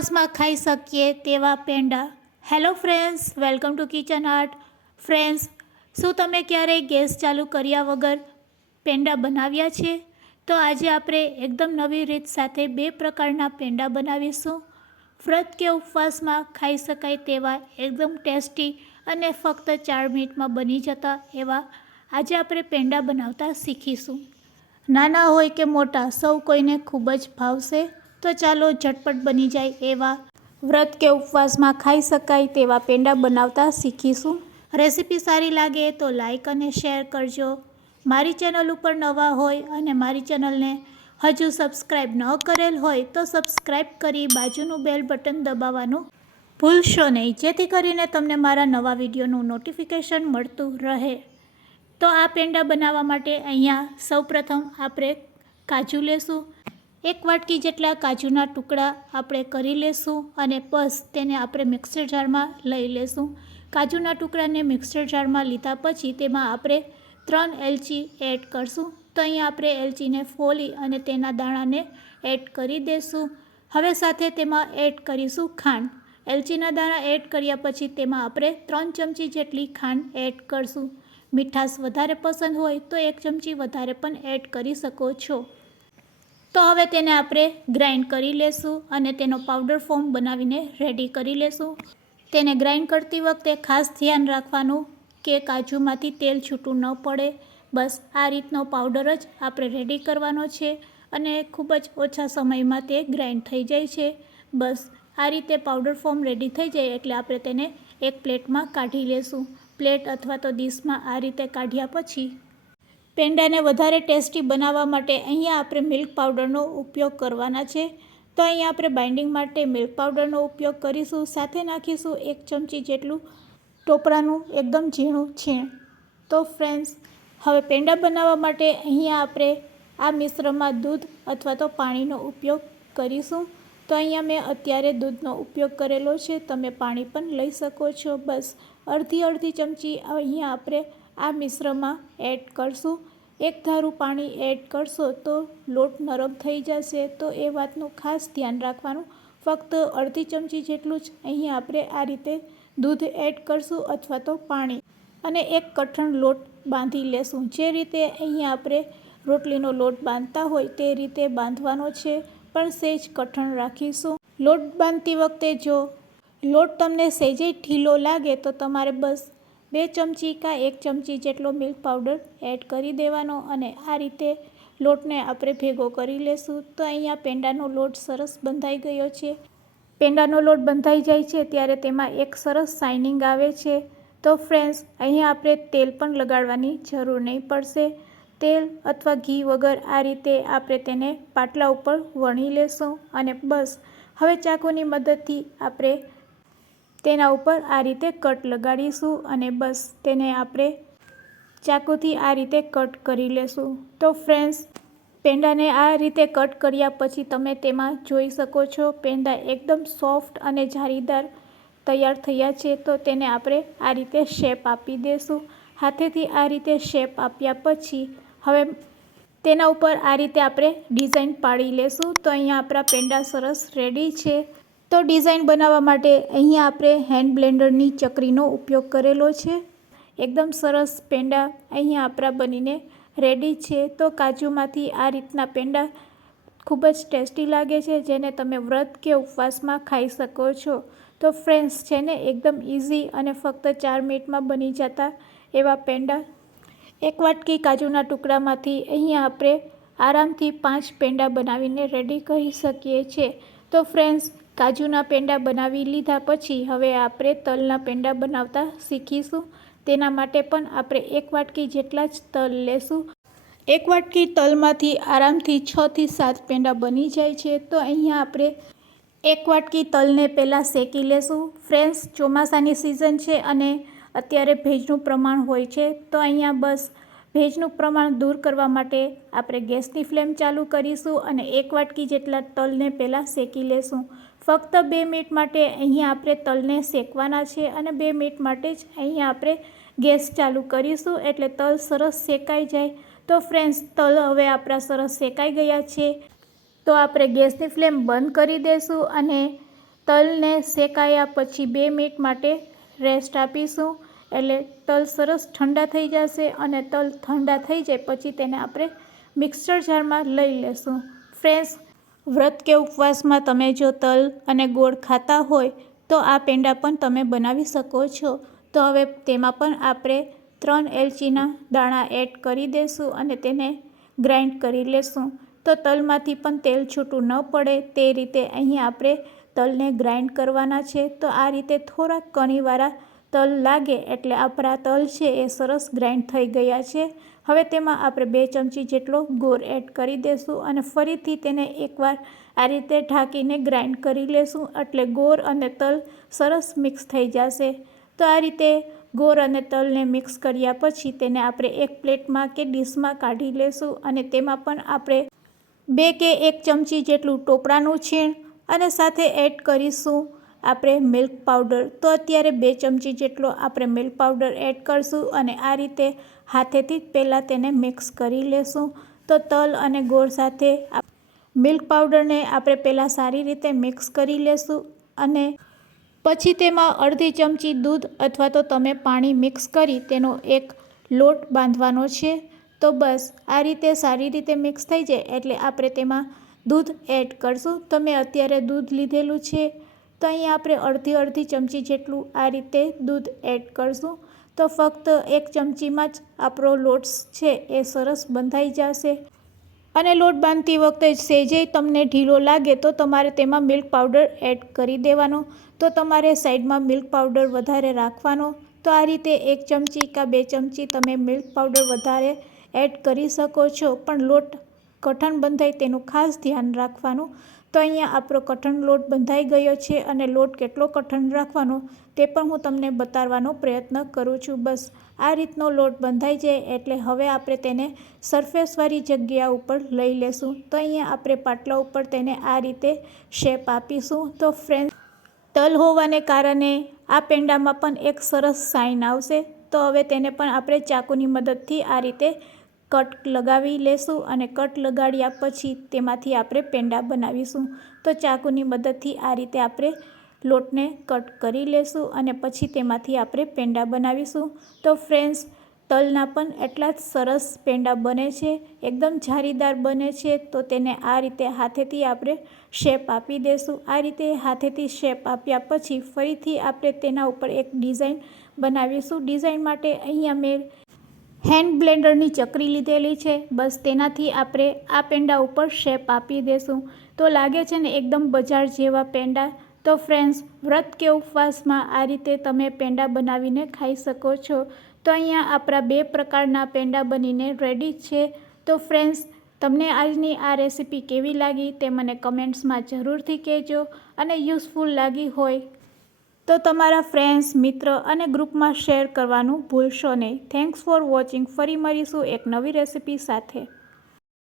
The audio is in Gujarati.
ઉપવાસમાં ખાઈ શકીએ તેવા peda. Hello friends welcome to kitchen art friends શું તમે ક્યારેય ગેસ ચાલુ કર્યા વગર પેંડા બનાવ્યા છે? તો આજે આપણે એકદમ નવી રીત સાથે બે પ્રકારના પેંડા બનાવીશું. વ્રત કે ઉપવાસમાં ખાઈ શકાય તેવા એકદમ ટેસ્ટી અને ફક્ત ચાર મિનિટમાં બની જતા એવા આજે આપણે પેંડા બનાવતા શીખીશું. નાના હોય કે મોટા, સૌ કોઈને ખૂબ જ ભાવશે. તો ચાલો ઝટપટ બની જાય એવા. વ્રત કે ઉપવાસમાં ખાઈ શકાય તેવા પેંડા બનાવતા શીખીશું. રેસીપી સારી લાગે તો લાઈક અને શેર કરજો. મારી ચેનલ ઉપર નવા હોય અને મારી ચેનલને હજુ સબસ્ક્રાઈબ ન કરેલ હોય તો સબસ્ક્રાઈબ કરી બાજુનું બેલ બટન દબાવવાનું ભૂલશો નહીં. જેથી કરીને તમને મારા નવા વિડીયોનું નોટિફિકેશન મળતું રહે. તો આ પેંડા બનાવવા માટે અહીંયા સૌપ્રથમ આપણે કાજુ લેશું. એક વાટકી જેટલા કાજુના ટુકડા આપણે કરી લેશું અને બસ તેને આપણે મિક્સર જારમાં લઈ લેશું. કાજુના ટુકડાને મિક્સર જારમાં લીધા પછી તેમાં આપણે ત્રણ એલચી એડ કરશું. તો અહીં આપણે એલચીને ફોલી અને તેના દાણાને એડ કરી દઈશું હવે સાથે તેમાં એડ કરીશું ખાંડ. એલચીના દાણા એડ કર્યા પછી તેમાં આપણે ત્રણ ચમચી જેટલી ખાંડ એડ કરશું. મીઠાશ વધારે પસંદ હોય તો એક ચમચી વધારે પણ એડ કરી શકો છો. તો હવે તેને આપણે ગ્રાઇન્ડ કરી લેશું અને તેનો પાવડર ફોર્મ બનાવીને રેડી કરી લેશું. તેને ગ્રાઇન્ડ કરતી વખતે ખાસ ધ્યાન રાખવાનું કે કાજુમાંથી તેલ છૂટું ન પડે. બસ આ રીતનો પાવડર જ આપણે રેડી કરવાનો છે અને ખૂબ જ ઓછા સમયમાં તે ગ્રાઇન્ડ થઈ જાય છે. બસ આ રીતે પાવડર ફોર્મ રેડી થઈ જાય એટલે આપણે તેને એક પ્લેટમાં કાઢી લેશું. પ્લેટ અથવા તો ડીશમાં આ રીતે કાઢ્યા પછી પેંડાને વધારે ટેસ્ટી બનાવવા માટે અહીંયા આપણે મિલ્ક પાવડરનો ઉપયોગ કરવાના છે. તો અહીંયા આપણે બાઇન્ડિંગ માટે મિલ્ક પાવડરનો ઉપયોગ કરીશું. સાથે નાખીશું એક ચમચી જેટલું ટોપરાનું એકદમ ઝીણું છીણ. તો ફ્રેન્ડ્સ, હવે પેંડા બનાવવા માટે અહીંયા આપણે આ મિશ્રમાં દૂધ અથવા તો પાણીનો ઉપયોગ કરીશું. તો અહીંયા મેં અત્યારે દૂધનો ઉપયોગ કરેલો છે. તમે પાણી પણ લઈ શકો છો. બસ અડધી અડધી ચમચી અહીંયા આપણે આ મિશ્રમાં એડ કરશું. એક ધારું પાણી એડ કરશો તો લોટ નરમ થઈ જશે. તો એ વાતનું ખાસ ધ્યાન રાખવાનું. ફક્ત અડધી ચમચી જેટલું જ અહીં આપણે આ રીતે દૂધ એડ કરશું અથવા તો પાણી. અને એક કઠણ લોટ બાંધી લેશું. જે રીતે અહીં આપણે રોટલીનો લોટ બાંધતા હોય તે રીતે બાંધવાનો છે. પણ સહેજ કઠણ રાખીશું. લોટ બાંધતી વખતે જો લોટ તમને સહેજે ઢીલો લાગે તો તમારે બસ બે ચમચી કાં એક ચમચી જેટલો મિલ્ક પાવડર એડ કરી દેવાનો અને આ રીતે લોટને આપણે ભેગો કરી લેશું. તો અહીંયા પેંડાનો લોટ સરસ બંધાઈ ગયો છે. પેંડાનો લોટ બંધાઈ જાય છે ત્યારે તેમાં એક સરસ શાઇનિંગ આવે છે. તો ફ્રેન્ડ્સ અહીંયા આપણે તેલ પણ લગાડવાની જરૂર નહીં પડશે. તેલ અથવા ઘી વગર આ રીતે આપણે તેને પાટલા ઉપર વણી લેશું અને બસ. હવે ચાકુની મદદથી આપણે તેના ઉપર આ રીતે કટ લગાડીશું અને બસ તેને આપણે ચાકુથી આ રીતે કટ કરી લેશું. તો ફ્રેન્ડ્સ, પેંડાને આ રીતે કટ કર્યા પછી તમે તેમાં જોઈ શકો છો, પેંડા એકદમ સોફ્ટ અને જારીદાર તૈયાર થયા છે. તો તેને આપણે આ રીતે શેપ આપી દઈશું હાથેથી આ રીતે શેપ આપ્યા પછી હવે તેના ઉપર આ રીતે આપણે ડિઝાઇન પાડી લેશું. તો અહીંયા આપણા પેંડા સરસ રેડી છે. તો ડિઝાઇન બનાવવા માટે અહીંયા આપણે હેન્ડ બ્લેન્ડરની ચકરીનો ઉપયોગ કરેલો છે. એકદમ સરસ પેંડા અહીંયા આપણા બનીને રેડી છે. તો કાજુમાંથી આ રીતના પેંડા ખૂબ જ ટેસ્ટી લાગે છે, જેને તમે વ્રત કે ઉપવાસમાં ખાઈ શકો છો. તો ફ્રેન્ડ્સ, છે ને, એકદમ ઇઝી અને ફક્ત ચાર મિનિટમાં બની જતા એવા પેંડા. એક વાટકી કાજુના ટુકડામાંથી અહીંયા આપણે આરામથી પાંચ પેંડા બનાવીને રેડી કરી શકીએ છીએ તો ફ્રેન્ડ્સ કાજુના પેંડા બનાવી લીધા પછી હવે આપણે તલના પેંડા બનાવતા શીખીશું. તેના માટે પણ આપણે એક વાટકી જેટલા જ તલ લેશું. એક વાટકી તલમાંથી આરામથી છથી સાત પેંડા બની જાય છે. તો અહીંયા આપણે એક વાટકી તલને પહેલાં શેકી લેશું. ફ્રેન્ડ્સ, ચોમાસાની સિઝન છે અને અત્યારે ભેજનું પ્રમાણ હોય છે. તો અહીંયા બસ ભેજનું પ્રમાણ દૂર કરવા માટે આપણે ગેસની ફ્લેમ ચાલુ કરીશું અને એક વાટકી જેટલા તલને પહેલાં શેકી લેશું. ફક્ત બે મિનિટ માટે અહીંયા આપણે તલને શેકવાના છે અને બે મિનિટ માટે જ અહીંયા આપણે ગેસ ચાલુ કરીશું એટલે તલ સરસ શેકાઈ જાય. તો ફ્રેન્ડ્સ તલ હવે આપણા સરસ શેકાઈ ગયા છે. તો આપણે ગેસની ફ્લેમ બંધ કરી દઈશું અને તલને શેકાયા પછી બે મિનિટ માટે રેસ્ટ આપીશું. એટલે તલ સરસ ઠંડા થઈ જશે અને તલ ઠંડા થઈ જાય પછી તેને આપણે મિક્સર જારમાં લઈ લેશું. ફ્રેન્ડ્સ વ્રત કે ઉપવાસમાં તમે જો તલ અને ગોળ ખાતા હોય, તો આ પેંડા પણ તમે બનાવી શકો છો. તો હવે તેમાં પણ આપણે ત્રણ એલચીના દાણા એડ કરી દઈશું અને તેને ગ્રાઇન્ડ કરી લેશું. તો તલમાંથી પણ તેલ છૂટું ન પડે, તે રીતે અહીં આપણે તલને ગ્રાઇન્ડ કરવાના છે. તો આ રીતે થોડાક કણીવાળા તલ લાગે એટલે આપણા તલ છે એ સરસ ગ્રાઇન્ડ થઈ ગયા છે. હવે તેમાં આપણે બે ચમચી જેટલો ગોળ એડ કરી દઈશું અને ફરીથી તેને એકવાર આ રીતે ઢાંકીને ગ્રાઇન્ડ કરી લેશું. એટલે ગોળ અને તલ સરસ મિક્સ થઈ જશે. તો આ રીતે ગોળ અને તલને મિક્સ કર્યા પછી તેને આપણે એક પ્લેટમાં કે ડીશમાં કાઢી લેશું અને તેમાં પણ આપણે બે કે એક ચમચી જેટલું ટોપરાનું છીણ અને સાથે એડ કરીશું. આપણે મિલ્ક પાવડર તો અત્યારે બે ચમચી જેટલો આપણે મિલ્ક પાવડર એડ કરીશું અને આ રીતે હાથેથી પહેલાં તેને મિક્સ કરી લેશું. તો તલ અને ગોળ સાથે મિલ્ક પાવડરને આપણે પહેલાં સારી રીતે મિક્સ કરી લેશું અને પછી તેમાં અડધી ચમચી દૂધ અથવા તો તમે પાણી મિક્સ કરી તેનો એક લોટ બાંધવાનો છે. તો બસ, આ રીતે સારી રીતે મિક્સ થઈ જાય એટલે આપણે તેમાં દૂધ એડ કરશું. તો મેં અત્યારે દૂધ લીધેલું છે. તો અહીં આપણે અડધી અડધી ચમચી જેટલું આ રીતે દૂધ એડ કરશું. તો ફક્ત એક ચમચીમાં જ આપણો લોટ છે એ સરસ બંધાઈ જશે. અને લોટ બાંધતી વખતે સેજે તમને ઢીલો લાગે તો તમારે તેમાં મિલ્ક પાવડર એડ કરી દેવાનો. તો તમારે સાઈડમાં મિલ્ક પાવડર વધારે રાખવાનો. તો આ રીતે એક ચમચી કાં બે ચમચી તમે મિલ્ક પાવડર વધારે એડ કરી શકો છો. પણ લોટ કઠણ બંધાય તેનું ખાસ ધ્યાન રાખવાનું. તો અહીંયા આપણો કઠણ લોટ બંધાઈ ગયો છે અને લોટ કેટલો કઠણ રાખવાનો તે પણ હું તમને બતાવવાનો પ્રયત્ન કરું છું. બસ, આ રીતનો લોટ બંધાઈ જાય એટલે હવે આપણે તેને સરફેસવાળી જગ્યા ઉપર લઈ લેશું. તો અહીંયા આપણે પાટલા ઉપર તેને આ રીતે શેપ આપીશું. તો ફ્રેન્ડ તલ હોવાને કારણે આ પેંડામાં પણ એક સરસ સાઇન આવશે. તો હવે તેને પણ આપણે ચાકુની મદદથી આ રીતે કટ લગાવી લેશું અને કટ લગાડ્યા પછી તેમાંથી આપણે પેંડા બનાવીશું. તો ચાકુની મદદથી આ રીતે આપણે લોટને કટ કરી લેશું અને પછી તેમાંથી આપણે પેંડા બનાવીશું. તો ફ્રેન્ડ્સ, તલના પણ એટલા જ સરસ પેંડા બને છે, એકદમ જારીદાર બને છે, તો તેને આ રીતે હાથેથી આપણે શેપ આપી દઈશું આ રીતે હાથેથી શેપ આપ્યા પછી ફરીથી આપણે તેના ઉપર એક ડિઝાઇન બનાવીશું. ડિઝાઇન માટે અહીંયા મેં હેન્ડ બ્લેન્ડરની ચકરી લીધેલી છે. બસ તેનાથી આપણે આ પેંડા ઉપર શેપ આપી દેશું. તો લાગે છે ને એકદમ બજાર જેવા પેંડા. તો ફ્રેન્ડ્સ, વ્રત કે ઉપવાસમાં આ રીતે તમે પેંડા બનાવીને ખાઈ શકો છો. તો અહીંયા આપણા બે પ્રકારના પેંડા બનીને રેડી છે. તો ફ્રેન્ડ્સ, તમને આજની આ રેસીપી કેવી લાગી તે મને કમેન્ટ્સમાં જરૂરથી કહેજો અને યુઝફુલ લાગી હોય તો તમારા ફ્રેન્ડ્સ મિત્ર અને ગ્રુપમાં શેર કરવાનું ભૂલશો નહીં. થેન્ક્સ ફોર વોચિંગ ફરી મળીશું એક નવી રેસીપી સાથે.